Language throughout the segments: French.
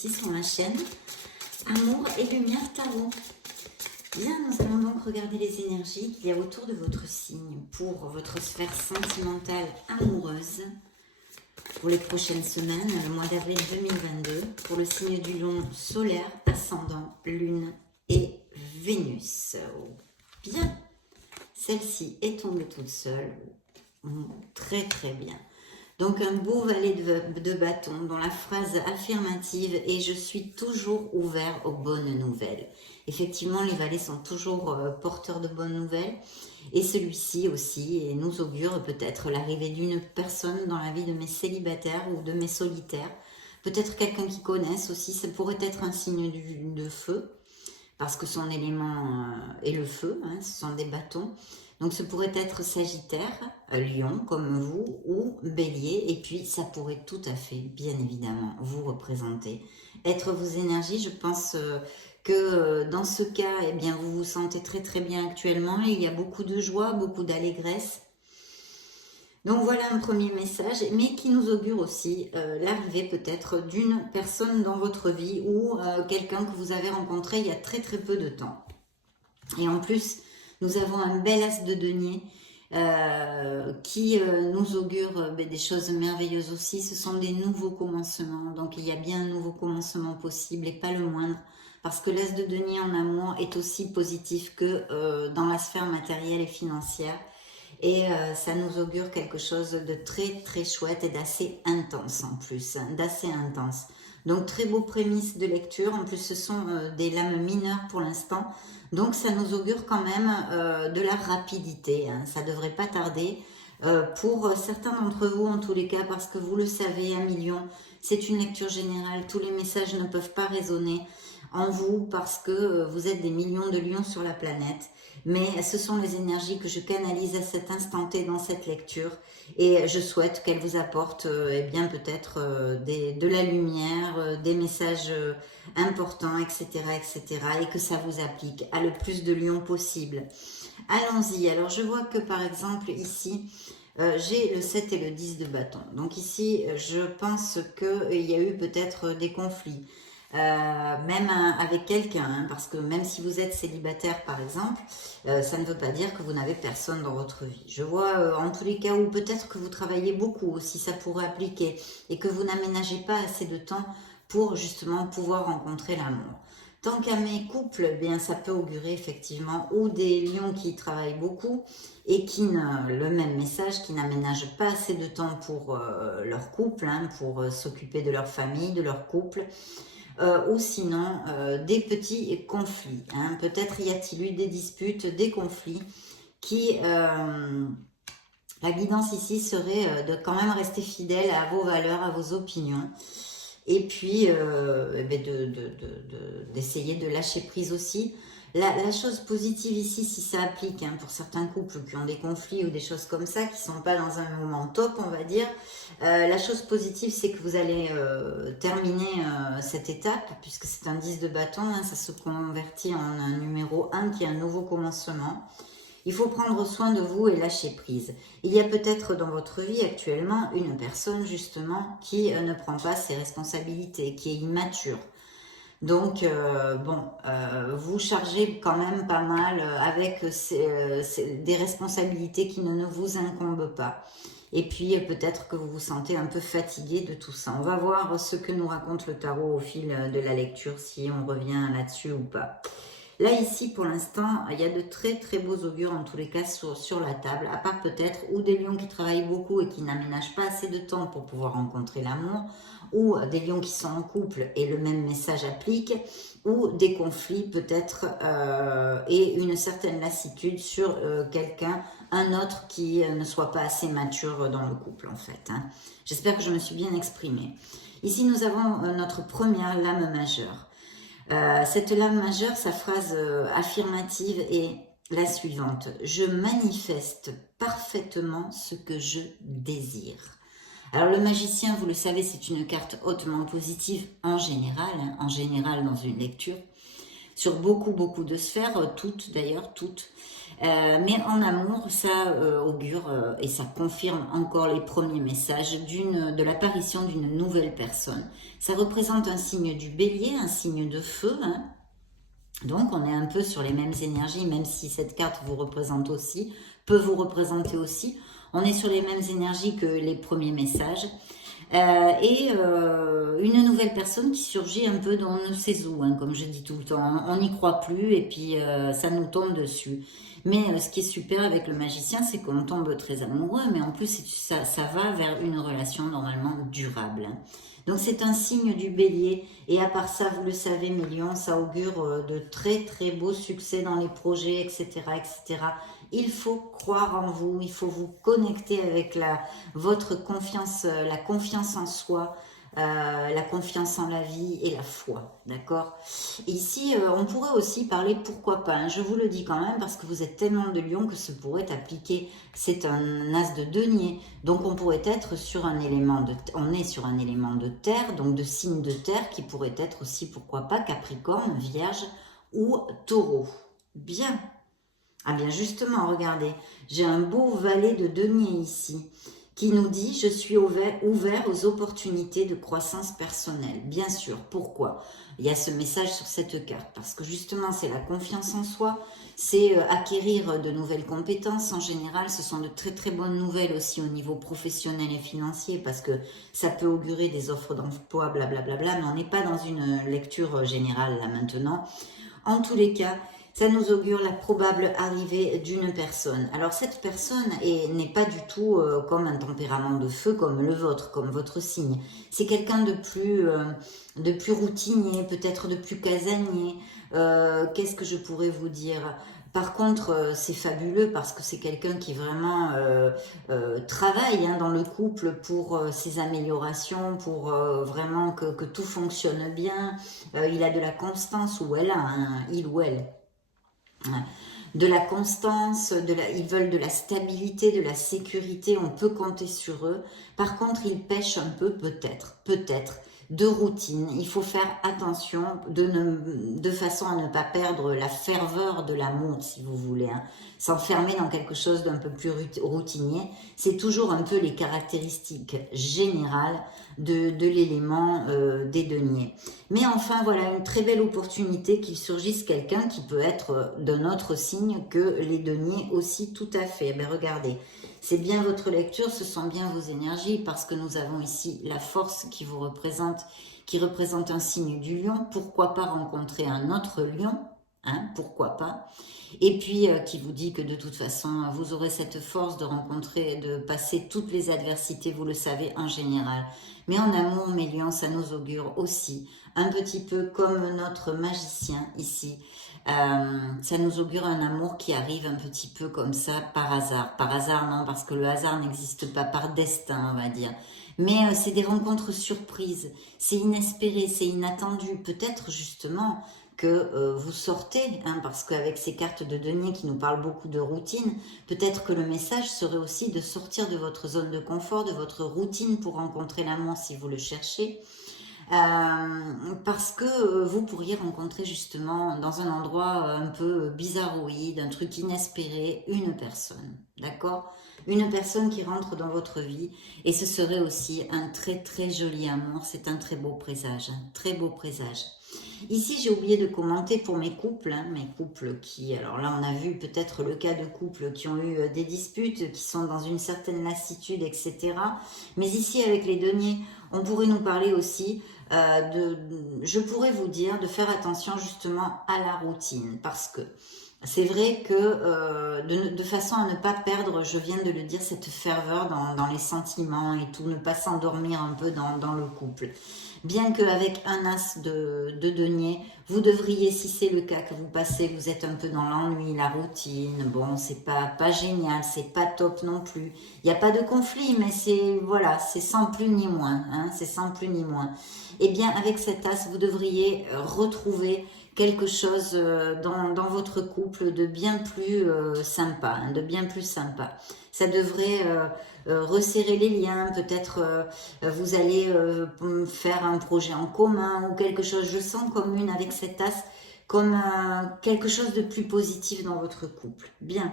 ici sur ma chaîne Amour et Lumière Tarot. Bien, nous allons donc regarder les énergies qu'il y a autour de votre signe pour votre sphère sentimentale amoureuse pour les prochaines semaines, le mois d'avril 2022, pour le signe du lion solaire, ascendant, lune et Vénus. Bien, celle-ci est tombée toute seule. Très très bien. Donc un beau valet de bâton dont la phrase affirmative est « Je suis toujours ouvert aux bonnes nouvelles ». Effectivement, les valets sont toujours porteurs de bonnes nouvelles. Et celui-ci aussi et nous augure peut-être l'arrivée d'une personne dans la vie de mes célibataires ou de mes solitaires. Peut-être quelqu'un qui connaissent aussi, ça pourrait être un signe de feu, parce que son élément est le feu, hein, ce sont des bâtons. Donc ce pourrait être Sagittaire, Lion comme vous, ou Bélier, et puis ça pourrait tout à fait, bien évidemment, vous représenter. Être vos énergies, je pense que dans ce cas, eh bien, vous vous sentez très très bien actuellement, et il y a beaucoup de joie, beaucoup d'allégresse. Donc voilà un premier message, mais qui nous augure aussi l'arrivée peut-être d'une personne dans votre vie ou quelqu'un que vous avez rencontré il y a très très peu de temps. Et en plus, nous avons un bel as de denier qui nous augure des choses merveilleuses aussi. Ce sont des nouveaux commencements, donc il y a bien un nouveau commencement possible et pas le moindre. Parce que l'as de denier en amour est aussi positif que dans la sphère matérielle et financière. Et ça nous augure quelque chose de très très chouette et d'assez intense en plus, hein, d'assez intense. Donc très beau prémisse de lecture, en plus ce sont des lames mineures pour l'instant, donc ça nous augure quand même de la rapidité, hein. Ça ne devrait pas tarder. Pour certains d'entre vous en tous les cas, parce que vous le savez, 1 million, c'est une lecture générale, tous les messages ne peuvent pas résonner en vous parce que vous êtes des millions de lions sur la planète. Mais ce sont les énergies que je canalise à cet instant T dans cette lecture et je souhaite qu'elles vous apportent eh bien peut-être de la lumière, des messages importants, etc., etc. et que ça vous applique à le plus de lions possible. Allons-y. Alors je vois que par exemple ici, j'ai le 7 et le 10 de bâton. Donc ici, je pense qu'il y a eu peut-être des conflits. Même avec quelqu'un, hein, parce que même si vous êtes célibataire par exemple, ça ne veut pas dire que vous n'avez personne dans votre vie. Je vois en tous les cas où peut-être que vous travaillez beaucoup aussi, ça pourrait appliquer, et que vous n'aménagez pas assez de temps pour justement pouvoir rencontrer l'amour. Tant qu'à mes couples, eh bien ça peut augurer effectivement ou des lions qui travaillent beaucoup et qui le même message, qui n'aménagent pas assez de temps pour leur couple, hein, pour s'occuper de leur famille, de leur couple. Ou sinon des petits conflits. Hein. Peut-être y a-t-il eu des disputes, des conflits qui... la guidance ici serait de quand même rester fidèle à vos valeurs, à vos opinions. Et puis d'essayer de lâcher prise aussi. La chose positive ici, si ça applique hein, pour certains couples qui ont des conflits ou des choses comme ça, qui ne sont pas dans un moment top, on va dire, la chose positive, c'est que vous allez terminer cette étape, puisque c'est un 10 de bâton, hein, ça se convertit en un numéro 1 qui est un nouveau commencement. Il faut prendre soin de vous et lâcher prise. Il y a peut-être dans votre vie actuellement une personne justement qui ne prend pas ses responsabilités, qui est immature. Donc, vous chargez quand même pas mal avec des responsabilités qui ne vous incombent pas. Et puis, peut-être que vous vous sentez un peu fatigué de tout ça. On va voir ce que nous raconte le tarot au fil de la lecture, si on revient là-dessus ou pas. Là, ici, pour l'instant, il y a de très très beaux augures, en tous les cas, sur la table, à part peut-être, ou des lions qui travaillent beaucoup et qui n'aménagent pas assez de temps pour pouvoir rencontrer l'amour, ou des lions qui sont en couple et le même message applique, ou des conflits peut-être, et une certaine lassitude sur quelqu'un, un autre qui ne soit pas assez mature dans le couple, en fait. Hein. J'espère que je me suis bien exprimée. Ici, nous avons notre première lame majeure. Cette lame majeure, sa phrase affirmative est la suivante. Je manifeste parfaitement ce que je désire. Alors le magicien, vous le savez, c'est une carte hautement positive en général dans une lecture. sur beaucoup de sphères, toutes d'ailleurs, toutes. Mais en amour, ça augure et ça confirme encore les premiers messages de l'apparition d'une nouvelle personne. Ça représente un signe du bélier, un signe de feu, hein. Donc on est un peu sur les mêmes énergies, même si cette carte vous représente aussi, peut vous représenter aussi. On est sur les mêmes énergies que les premiers messages. Une nouvelle personne qui surgit un peu dans ne sait où, hein, comme je dis tout le temps. On n'y croit plus et puis ça nous tombe dessus. Mais ce qui est super avec le magicien, c'est qu'on tombe très amoureux, mais en plus ça va vers une relation normalement durable, hein. Donc c'est un signe du bélier, et à part ça, vous le savez, mes lions, ça augure de très beaux succès dans les projets, etc., etc. Il faut croire en vous, il faut vous connecter avec votre confiance, la confiance en soi, la confiance en la vie et la foi, d'accord? Ici, on pourrait aussi parler, pourquoi pas, hein, je vous le dis quand même, parce que vous êtes tellement de lions que ce pourrait appliquer, c'est un as de denier, donc on pourrait être sur un élément on est sur un élément de terre, donc de signe de terre, qui pourrait être aussi, pourquoi pas, Capricorne, Vierge ou Taureau. Bien. Ah bien justement, regardez, j'ai un beau valet de denier ici, qui nous dit « Je suis ouvert aux opportunités de croissance personnelle ». Bien sûr, pourquoi? Il y a ce message sur cette carte, parce que justement, c'est la confiance en soi, c'est acquérir de nouvelles compétences. En général, ce sont de très bonnes nouvelles aussi au niveau professionnel et financier, parce que ça peut augurer des offres d'emploi, blablabla, mais on n'est pas dans une lecture générale là maintenant. En tous les cas, ça nous augure la probable arrivée d'une personne. Alors cette personne n'est pas du tout comme un tempérament de feu comme le vôtre, comme votre signe. C'est quelqu'un de plus routinier, peut-être de plus casanier. Qu'est-ce que je pourrais vous dire ? Par contre, c'est fabuleux parce que c'est quelqu'un qui vraiment travaille, hein, dans le couple pour ses améliorations, pour vraiment que tout fonctionne bien. Il a de la constance, ou elle a, hein, il ou elle. De la constance, ils veulent de la stabilité, de la sécurité, on peut compter sur eux. Par contre, ils pêchent un peu, peut-être, de routine. Il faut faire attention de façon à ne pas perdre la ferveur de l'amour, si vous voulez, hein. S'enfermer dans quelque chose d'un peu plus routinier, c'est toujours un peu les caractéristiques générales de l'élément des deniers. Mais enfin, voilà, une très belle opportunité qu'il surgisse quelqu'un qui peut être d'un autre signe que les deniers aussi, tout à fait. Mais regardez, c'est bien votre lecture, ce sont bien vos énergies, parce que nous avons ici la force qui vous représente, qui représente un signe du lion. Pourquoi pas rencontrer un autre lion, hein, pourquoi pas? Et puis qui vous dit que de toute façon, vous aurez cette force de rencontrer, de passer toutes les adversités, vous le savez, en général. Mais en amour, mes lions, ça nous augure aussi, un petit peu comme notre magicien ici. Ça nous augure un amour qui arrive un petit peu comme ça, par hasard. Par hasard, non, parce que le hasard n'existe pas, par destin, on va dire. Mais c'est des rencontres surprises, c'est inespéré, c'est inattendu. Peut-être justement que vous sortez, hein, parce qu'avec ces cartes de denier qui nous parlent beaucoup de routine, peut-être que le message serait aussi de sortir de votre zone de confort, de votre routine pour rencontrer l'amour si vous le cherchez. Parce que vous pourriez rencontrer justement dans un endroit un peu bizarroïde, un truc inespéré, une personne, d'accord? Une personne qui rentre dans votre vie, et ce serait aussi un très joli amour, c'est un très beau présage, un très beau présage. Ici, j'ai oublié de commenter pour mes couples, hein, mes couples qui, alors là, on a vu peut-être le cas de couples qui ont eu des disputes, qui sont dans une certaine lassitude, etc. Mais ici, avec les deniers, on pourrait nous parler aussi je pourrais vous dire de faire attention justement à la routine, parce que c'est vrai que de façon à ne pas perdre, je viens de le dire, cette ferveur dans les sentiments et tout, ne pas s'endormir un peu dans le couple. Bien qu'avec un as de denier, vous devriez, si c'est le cas que vous passez, vous êtes un peu dans l'ennui, la routine, bon, c'est pas génial, c'est pas top non plus. Il n'y a pas de conflit, mais voilà, c'est sans plus ni moins, hein, c'est sans plus ni moins. Eh bien, avec cet as, vous devriez retrouver quelque chose dans votre couple de bien plus sympa, hein, de bien plus sympa. Ça devrait resserrer les liens, peut-être vous allez faire un projet en commun ou quelque chose. Je sens comme avec cet as comme quelque chose de plus positif dans votre couple. Bien.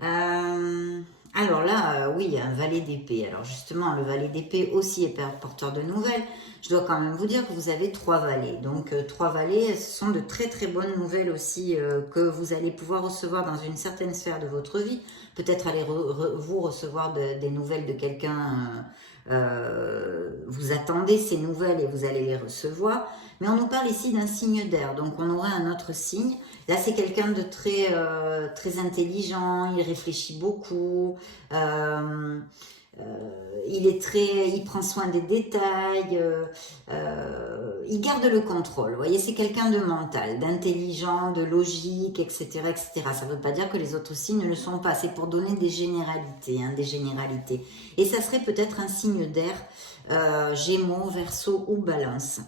Alors là, oui, un valet d'épée. Alors justement, le valet d'épée aussi est porteur de nouvelles. Je dois quand même vous dire que vous avez 3 valets. Donc 3 valets, ce sont de très très bonnes nouvelles aussi que vous allez pouvoir recevoir dans une certaine sphère de votre vie. Peut-être allez vous recevoir des nouvelles de quelqu'un, vous attendez ces nouvelles et vous allez les recevoir. Mais on nous parle ici d'un signe d'air, donc on aura un autre signe. Là, c'est quelqu'un de très intelligent, il réfléchit beaucoup, il prend soin des détails, il garde le contrôle. Vous voyez, c'est quelqu'un de mental, d'intelligent, de logique, etc., etc. Ça ne veut pas dire que les autres signes ne le sont pas. C'est pour donner des généralités, des généralités. Et ça serait peut-être un signe d'air, Gémeaux, Verseau ou Balance.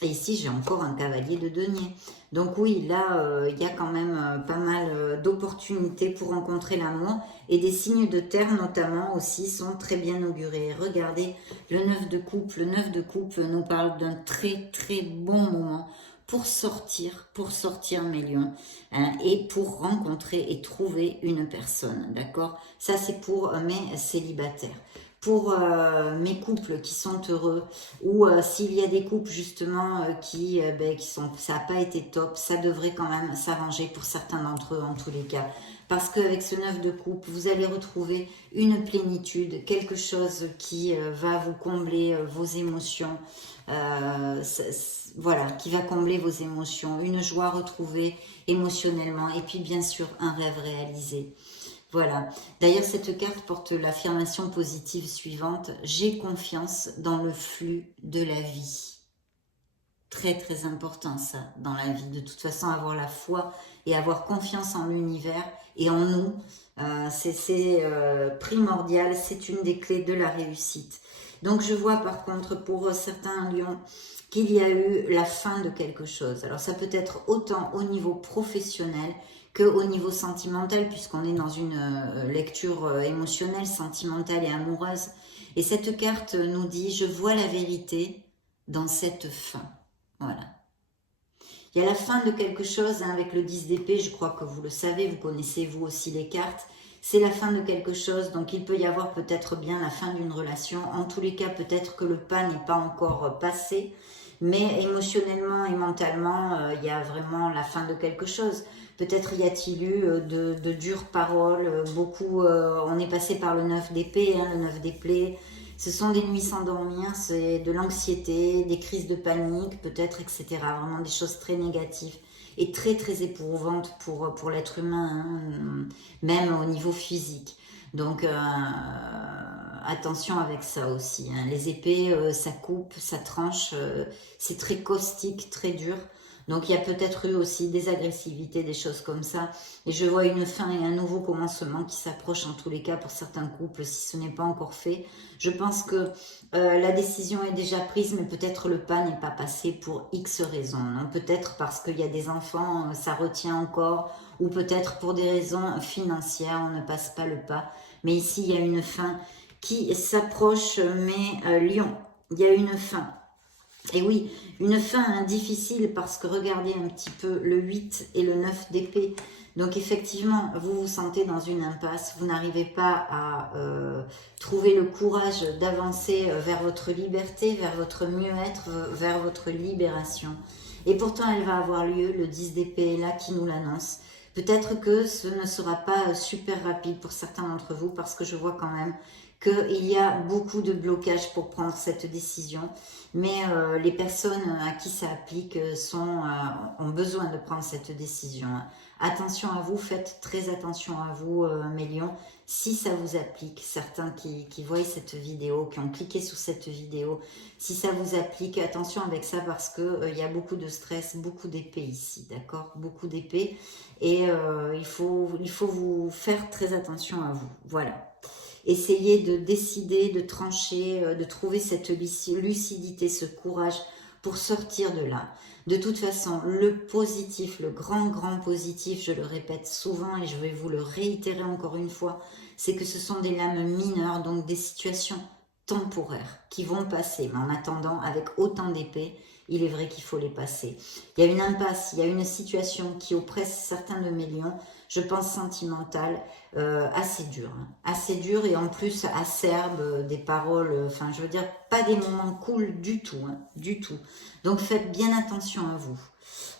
Et ici, j'ai encore un cavalier de denier. Donc oui, là, il y a quand même pas mal d'opportunités pour rencontrer l'amour. Et des signes de terre, notamment, aussi, sont très bien augurés. Regardez, le 9 de coupe. Le 9 de coupe nous parle d'un très, très bon moment pour sortir mes lions, hein, et pour rencontrer et trouver une personne, d'accord? Ça, c'est pour mes célibataires. Pour mes couples qui sont heureux, ou s'il y a des couples justement qui sont, ça n'a pas été top, ça devrait quand même s'arranger pour certains d'entre eux en tous les cas. Parce qu'avec ce 9 de coupe, vous allez retrouver une plénitude, quelque chose qui va vous combler vos émotions, voilà, qui va combler vos émotions, une joie retrouvée émotionnellement, et puis bien sûr un rêve réalisé. Voilà. D'ailleurs, cette carte porte l'affirmation positive suivante. J'ai confiance dans le flux de la vie. Très, très important ça, dans la vie. De toute façon, avoir la foi et avoir confiance en l'univers et en nous, c'est primordial. C'est une des clés de la réussite. Donc, je vois par contre, pour certains lions, qu'il y a eu la fin de quelque chose. Alors, ça peut être autant au niveau professionnel qu'au niveau sentimental, puisqu'on est dans une lecture émotionnelle, sentimentale et amoureuse. Et cette carte nous dit, je vois la vérité dans cette fin. Voilà. Il y a la fin de quelque chose, hein, avec le 10 d'épée, je crois que vous le savez, vous connaissez vous aussi les cartes. C'est la fin de quelque chose, donc il peut y avoir peut-être bien la fin d'une relation. En tous les cas, peut-être que le pas n'est pas encore passé, mais émotionnellement et mentalement, il y a vraiment la fin de quelque chose. Peut-être y a-t-il eu de dures paroles, beaucoup, on est passé par le 9 d'épée, hein, le 9 d'épée. Ce sont des nuits sans dormir, c'est de l'anxiété, des crises de panique, peut-être, etc. Vraiment des choses très négatives et très, très éprouvantes pour l'être humain, hein, même au niveau physique. Donc, attention avec ça aussi, hein. Les épées, ça coupe, ça tranche, c'est très caustique, très dur. Donc il y a peut-être eu aussi des agressivités, des choses comme ça. Et je vois une fin et un nouveau commencement qui s'approche en tous les cas pour certains couples, si ce n'est pas encore fait. Je pense que la décision est déjà prise, mais peut-être le pas n'est pas passé pour X raisons. Peut-être parce qu'il y a des enfants, ça retient encore, ou peut-être pour des raisons financières, on ne passe pas le pas. Mais ici, il y a une fin qui s'approche, mais Lion, il y a une fin. Et oui, une fin difficile parce que regardez un petit peu le 8 et le 9 d'épée. Donc effectivement, vous vous sentez dans une impasse, vous n'arrivez pas à trouver le courage d'avancer vers votre liberté, vers votre mieux-être, vers votre libération. Et pourtant, elle va avoir lieu, le 10 d'épée est là qui nous l'annonce. Peut-être que ce ne sera pas super rapide pour certains d'entre vous parce que je vois quand même qu'il y a beaucoup de blocages pour prendre cette décision. Mais les personnes à qui ça applique ont besoin de prendre cette décision. Attention à vous, faites très attention à vous, mes lions. Si ça vous applique, certains qui voient cette vidéo, qui ont cliqué sur cette vidéo, si ça vous applique, attention avec ça parce que il y a beaucoup de stress, beaucoup d'épée ici, d'accord? Beaucoup d'épée. Et il faut vous faire très attention à vous. Voilà. Essayez de décider, de trancher, de trouver cette lucidité, ce courage pour sortir de là. De toute façon, le positif, le grand positif, je le répète souvent et je vais vous le réitérer encore une fois, c'est que ce sont des lames mineures, donc des situations temporaires qui vont passer. Mais en attendant, avec autant d'épées, il est vrai qu'il faut les passer. Il y a une impasse, il y a une situation qui oppresse certains de mes lions, je pense sentimentale, assez dure. Hein. Assez dure et en plus acerbe, des paroles, enfin je veux dire, pas des moments cool du tout, hein, du tout. Donc faites bien attention à vous.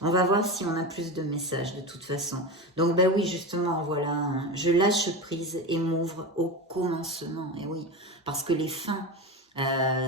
On va voir si on a plus de messages de toute façon. Donc ben oui, justement, voilà, hein, je lâche prise et m'ouvre au commencement. Et oui, parce que les fins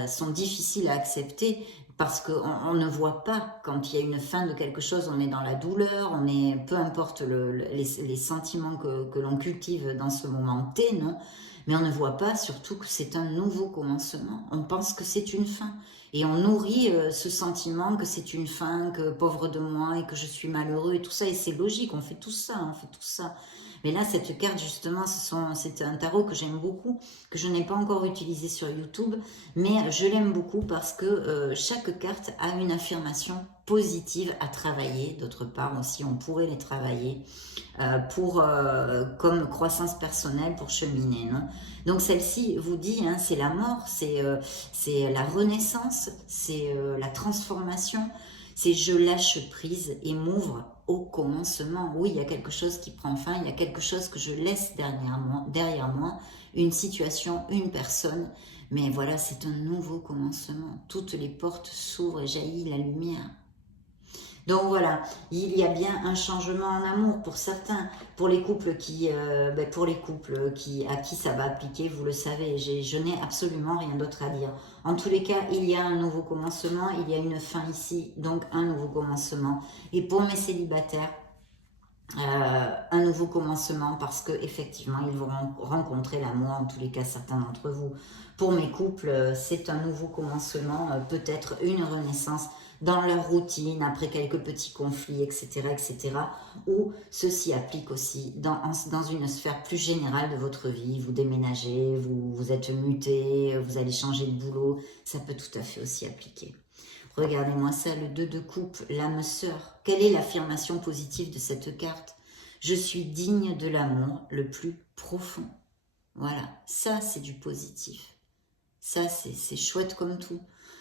sont difficiles à accepter, parce qu'on ne voit pas quand il y a une fin de quelque chose, on est dans la douleur, on est, peu importe les sentiments que l'on cultive dans ce moment T, non, mais on ne voit pas surtout que c'est un nouveau commencement. On pense que c'est une fin. Et on nourrit ce sentiment que c'est une fin, que pauvre de moi et que je suis malheureux et tout ça. Et c'est logique, on fait tout ça, on fait tout ça. Mais là, cette carte, justement, c'est un tarot que j'aime beaucoup, que je n'ai pas encore utilisé sur YouTube, mais je l'aime beaucoup parce que chaque carte a une affirmation positive à travailler. D'autre part aussi, on pourrait les travailler comme croissance personnelle pour cheminer. Non, donc celle-ci vous dit, hein, c'est la mort, c'est la renaissance, c'est la transformation, c'est je lâche prise et m'ouvre au commencement. Oui, il y a quelque chose qui prend fin, il y a quelque chose que je laisse derrière moi, une situation, une personne, mais voilà, c'est un nouveau commencement. Toutes les portes s'ouvrent et jaillit la lumière. Donc voilà, il y a bien un changement en amour pour certains, pour les couples à qui ça va appliquer, vous le savez, je n'ai absolument rien d'autre à dire. En tous les cas, il y a un nouveau commencement, il y a une fin ici, donc un nouveau commencement. Et pour mes célibataires, un nouveau commencement parce que effectivement ils vont rencontrer l'amour, en tous les cas certains d'entre vous. Pour mes couples, c'est un nouveau commencement, peut-être une renaissance dans leur routine après quelques petits conflits, etc., etc. Ou ceci applique aussi dans une sphère plus générale de votre vie. Vous déménagez, vous êtes muté, vous allez changer de boulot, ça peut tout à fait aussi appliquer. Regardez-moi ça, le 2 de coupe, l'âme sœur. Quelle est l'affirmation positive de cette carte? Je suis digne de l'amour le plus profond. Voilà, ça c'est du positif. Ça c'est chouette comme tout.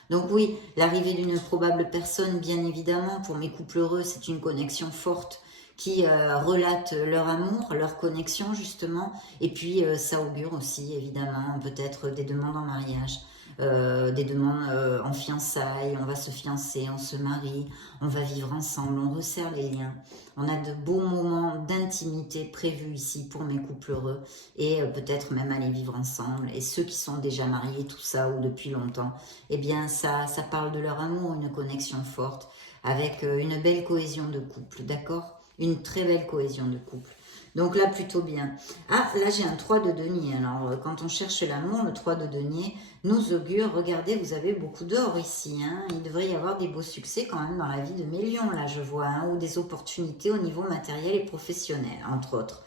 Donc oui, l'arrivée d'une probable personne, bien évidemment, pour mes couples heureux, c'est une connexion forte qui relate leur amour, leur connexion justement, et puis ça augure aussi évidemment peut-être des demandes en mariage, des demandes en fiançailles, on va se fiancer, on se marie, on va vivre ensemble, on resserre les liens. On a de beaux moments d'intimité prévus ici pour mes couples heureux et peut-être même aller vivre ensemble. Et ceux qui sont déjà mariés, tout ça, ou depuis longtemps, eh bien ça parle de leur amour, une connexion forte avec une belle cohésion de couple, d'accord? Une très belle cohésion de couple. Donc là, plutôt bien. Ah, là, j'ai un 3 de denier. Alors, quand on cherche l'amour, le 3 de denier nous augure. Regardez, vous avez beaucoup d'or ici. Hein. Il devrait y avoir des beaux succès quand même dans la vie de mes lions, là, je vois. Hein, ou des opportunités au niveau matériel et professionnel, entre autres.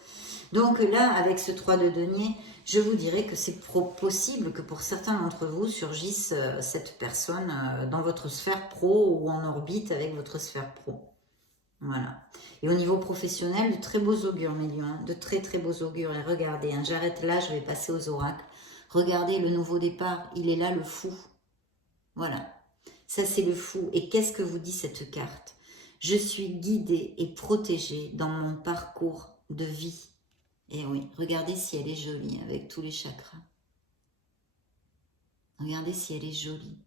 Donc là, avec ce 3 de denier, je vous dirais que c'est possible que pour certains d'entre vous surgisse cette personne dans votre sphère pro ou en orbite avec votre sphère pro. Voilà. Et au niveau professionnel, de très beaux augures, mes lions. De très très beaux augures. Et regardez, hein, j'arrête là, je vais passer aux oracles. Regardez le nouveau départ, il est là le fou. Voilà. Ça c'est le fou. Et qu'est-ce que vous dit cette carte? Je suis guidée et protégée dans mon parcours de vie. Et oui, regardez si elle est jolie avec tous les chakras. Regardez si elle est jolie.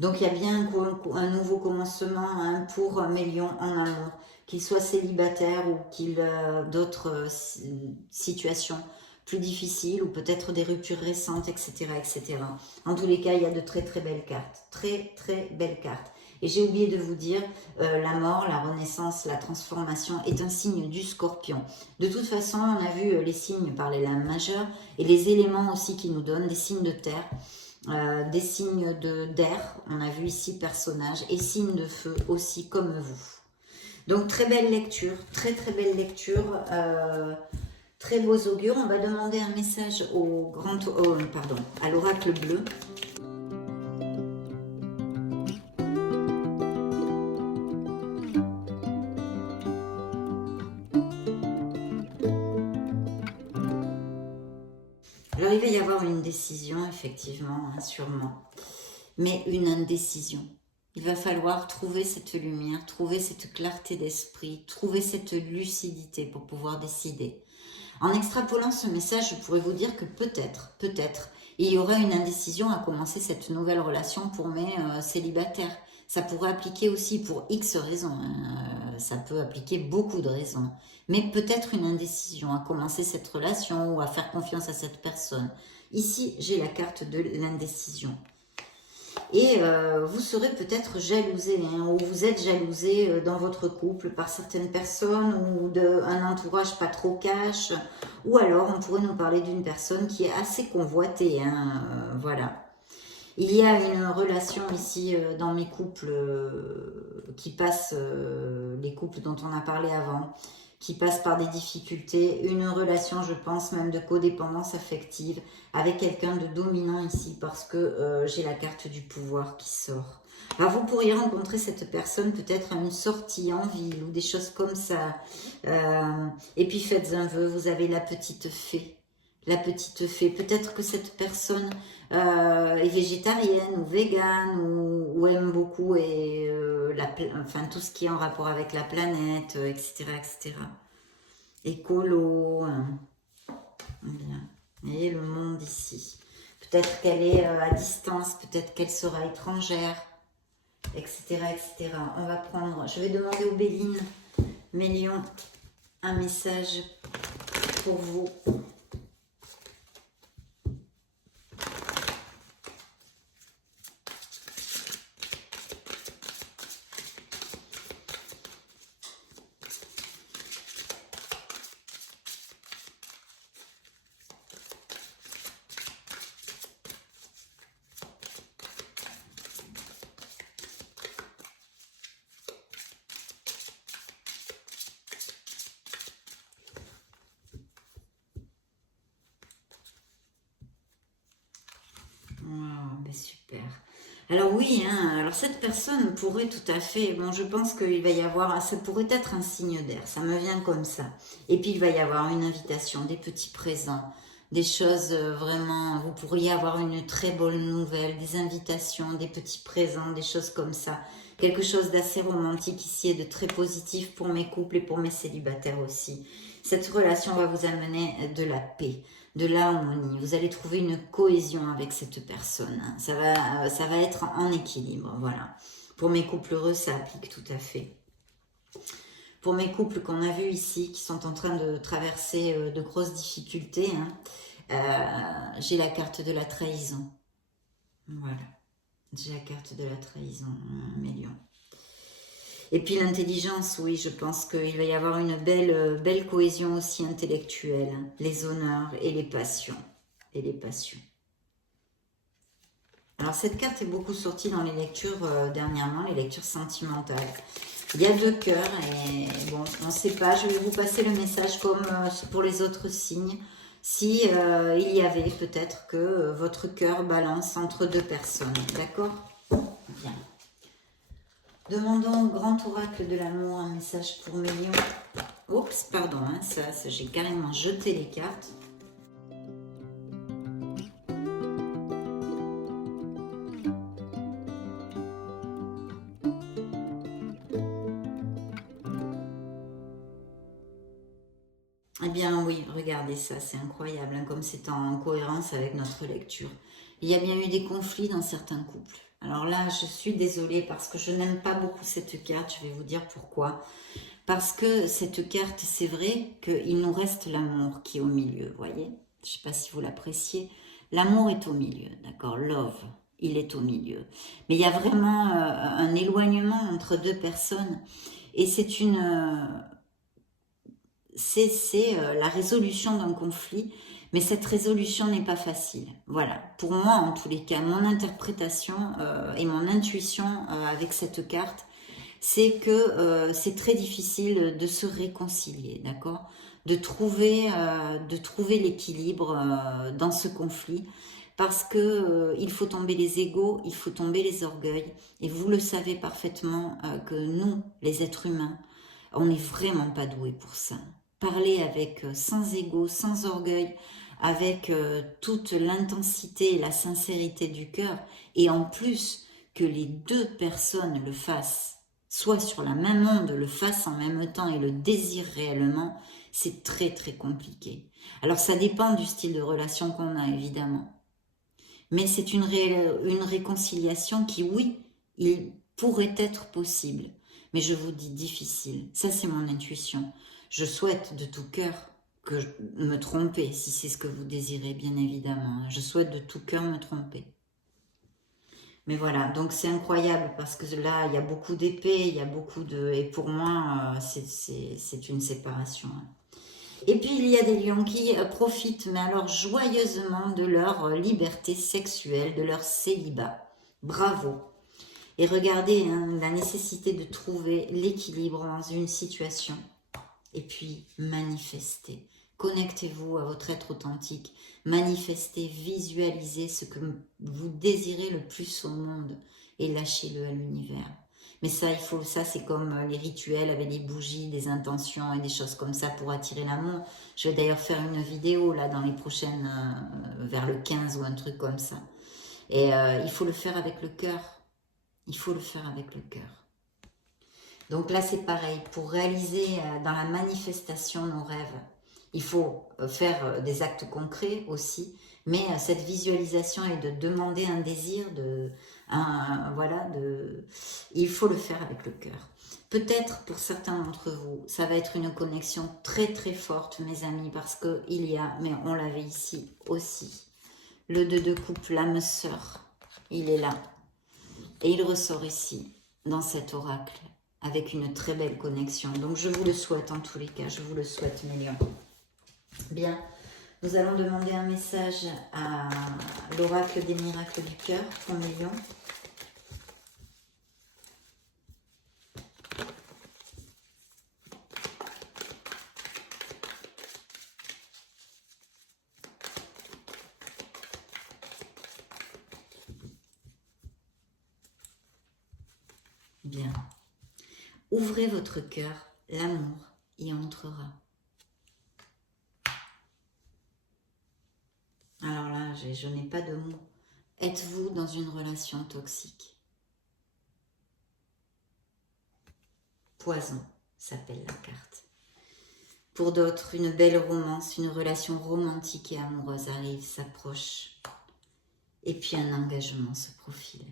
Donc il y a bien un nouveau commencement hein, pour mes lions en amour, qu'ils soient célibataires ou qu'ils d'autres situations plus difficiles ou peut-être des ruptures récentes, etc., etc. En tous les cas, il y a de très très belles cartes, très très belles cartes. Et j'ai oublié de vous dire, la mort, la renaissance, la transformation est un signe du scorpion. De toute façon, on a vu les signes par les lames majeures et les éléments aussi qui nous donnent, des signes de terre. Des signes d'air, on a vu ici personnage, et signes de feu aussi comme vous. Donc très belle lecture, très très belle lecture, très beaux augures. On va demander un message à l'oracle bleu. Alors il va y avoir une décision, effectivement, hein, sûrement, mais une indécision. il va falloir trouver cette lumière, trouver cette clarté d'esprit, trouver cette lucidité pour pouvoir décider. En extrapolant ce message, je pourrais vous dire que peut-être, il y aurait une indécision à commencer cette nouvelle relation pour mes célibataires. Ça pourrait appliquer aussi pour X raisons, hein. Ça peut appliquer beaucoup de raisons. Mais peut-être une indécision à commencer cette relation ou à faire confiance à cette personne. Ici, j'ai la carte de l'indécision. Et vous serez peut-être jalousé, hein, ou vous êtes jalousé dans votre couple par certaines personnes ou d'un entourage pas trop cash, ou alors on pourrait nous parler d'une personne qui est assez convoitée, hein, voilà. Il y a une relation ici dans mes couples qui passent, les couples dont on a parlé avant, qui passent par des difficultés, une relation, je pense, même de codépendance affective avec quelqu'un de dominant ici parce que j'ai la carte du pouvoir qui sort. Alors vous pourriez rencontrer cette personne peut-être à une sortie en ville ou des choses comme ça. Et puis faites un vœu, vous avez la petite fée. La petite fée, peut-être que cette personne est végétarienne ou végane ou aime beaucoup et, enfin, tout ce qui est en rapport avec la planète, etc., etc. Écolo, hein. Bien. Et le monde ici. Peut-être qu'elle est à distance, peut-être qu'elle sera étrangère, etc., etc. On va prendre, je vais demander aux Béline, mes lions, un message pour vous. Super. Alors oui, hein, alors cette personne pourrait tout à fait, bon je pense qu'il va y avoir, ça pourrait être un signe d'air, ça me vient comme ça. Et puis il va y avoir une invitation, des petits présents, des choses vraiment, vous pourriez avoir une très bonne nouvelle, des invitations, des petits présents, des choses comme ça. Quelque chose d'assez romantique ici et de très positif pour mes couples et pour mes célibataires aussi. Cette relation va vous amener de la paix, de l'harmonie. Vous allez trouver une cohésion avec cette personne. Ça va être en équilibre, voilà. Pour mes couples heureux, ça applique tout à fait. Pour mes couples qu'on a vus ici, qui sont en train de traverser de grosses difficultés, hein, j'ai la carte de la trahison. Voilà. J'ai la carte de la trahison, mes lions. Et puis l'intelligence, oui, je pense qu'il va y avoir une belle cohésion aussi intellectuelle, les honneurs et les passions. Alors cette carte est beaucoup sortie dans les lectures dernièrement, les lectures sentimentales. Il y a 2 cœurs et bon, on ne sait pas, je vais vous passer le message comme pour les autres signes. Si il y avait peut-être que votre cœur balance entre 2 personnes, d'accord? Bien. Demandons au grand oracle de l'amour un message pour mes lions. Oups, pardon, hein, ça j'ai carrément jeté les cartes. Eh bien oui, regardez ça, c'est incroyable, hein, comme c'est en cohérence avec notre lecture. Il y a bien eu des conflits dans certains couples. Alors là, je suis désolée parce que je n'aime pas beaucoup cette carte, je vais vous dire pourquoi. Parce que cette carte, c'est vrai qu'il nous reste l'amour qui est au milieu, vous voyez? Je ne sais pas si vous l'appréciez. L'amour est au milieu, d'accord? Love, il est au milieu. Mais il y a vraiment un éloignement entre 2 personnes. Et c'est la résolution d'un conflit, mais cette résolution n'est pas facile. Voilà, pour moi en tous les cas, mon interprétation et mon intuition avec cette carte, c'est que c'est très difficile de se réconcilier, d'accord, de trouver l'équilibre dans ce conflit, parce que il faut tomber les égos, il faut tomber les orgueils, et vous le savez parfaitement que nous, les êtres humains, on n'est vraiment pas doués pour ça. Parler avec sans ego, sans orgueil, avec toute l'intensité et la sincérité du cœur, et en plus que les deux personnes le fassent, soit sur la même onde, le fassent en même temps et le désirent réellement, c'est très très compliqué. Alors ça dépend du style de relation qu'on a évidemment. Mais c'est une réconciliation qui, oui, il pourrait être possible. Mais je vous dis difficile. Ça, c'est mon intuition. Je souhaite de tout cœur me tromper, si c'est ce que vous désirez, bien évidemment. Je souhaite de tout cœur me tromper. Mais voilà, donc c'est incroyable parce que là, il y a beaucoup d'épées, il y a beaucoup de... Et pour moi, c'est une séparation. Et puis, il y a des lions qui profitent, mais alors joyeusement, de leur liberté sexuelle, de leur célibat. Bravo. Et regardez la nécessité de trouver l'équilibre dans une situation. Et puis, manifestez. Connectez-vous à votre être authentique. Manifestez, visualisez ce que vous désirez le plus au monde. Et lâchez-le à l'univers. Mais ça, ça c'est comme les rituels avec les bougies, des intentions et des choses comme ça pour attirer l'amour. Je vais d'ailleurs faire une vidéo là dans les prochaines, vers le 15 ou un truc comme ça. Et il faut le faire avec le cœur. Il faut le faire avec le cœur. Donc là c'est pareil, pour réaliser dans la manifestation nos rêves, il faut faire des actes concrets aussi, mais cette visualisation et de demander un désir, il faut le faire avec le cœur. Peut-être pour certains d'entre vous, ça va être une connexion très très forte, mes amis, parce qu'il y a, mais on l'avait ici aussi, le 2 de coupe, l'âme sœur, il est là. Et il ressort ici, dans cet oracle, avec une très belle connexion. Donc je vous le souhaite en tous les cas, je vous le souhaite, mes lions. Bien, nous allons demander un message à l'oracle des miracles du cœur pour mes lions. Bien. Ouvrez votre cœur, l'amour y entrera. Alors là, je n'ai pas de mots. Êtes-vous dans une relation toxique? Poison s'appelle la carte. Pour d'autres, une belle romance, une relation romantique et amoureuse arrive, s'approche. Et puis un engagement se profile.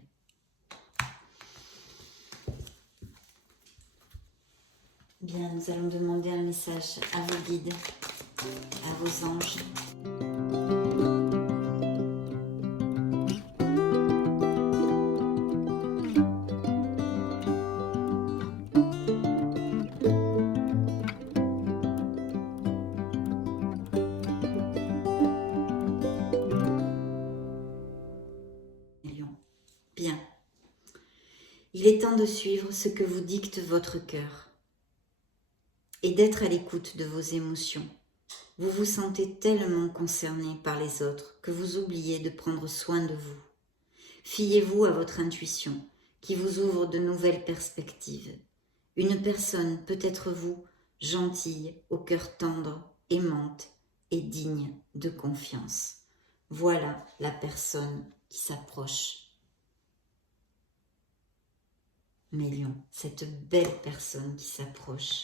Bien, nous allons demander un message à vos guides, à vos anges. Bien. Il est temps de suivre ce que vous dicte votre cœur et d'être à l'écoute de vos émotions. Vous vous sentez tellement concerné par les autres que vous oubliez de prendre soin de vous. Fiez-vous à votre intuition qui vous ouvre de nouvelles perspectives. Une personne peut être vous, gentille, au cœur tendre, aimante et digne de confiance. Voilà la personne qui s'approche. Mes lions, cette belle personne qui s'approche.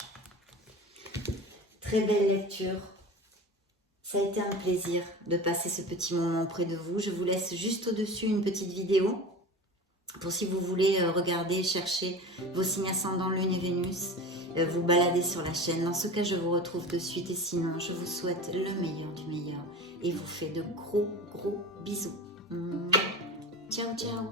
Très belle lecture. Ça a été un plaisir de passer ce petit moment auprès de vous. Je vous laisse juste au-dessus une petite vidéo pour si vous voulez regarder, chercher vos signes ascendants Lune et Vénus, vous balader sur la chaîne. Dans ce cas, je vous retrouve de suite et sinon, je vous souhaite le meilleur du meilleur et vous fais de gros bisous. Ciao, ciao.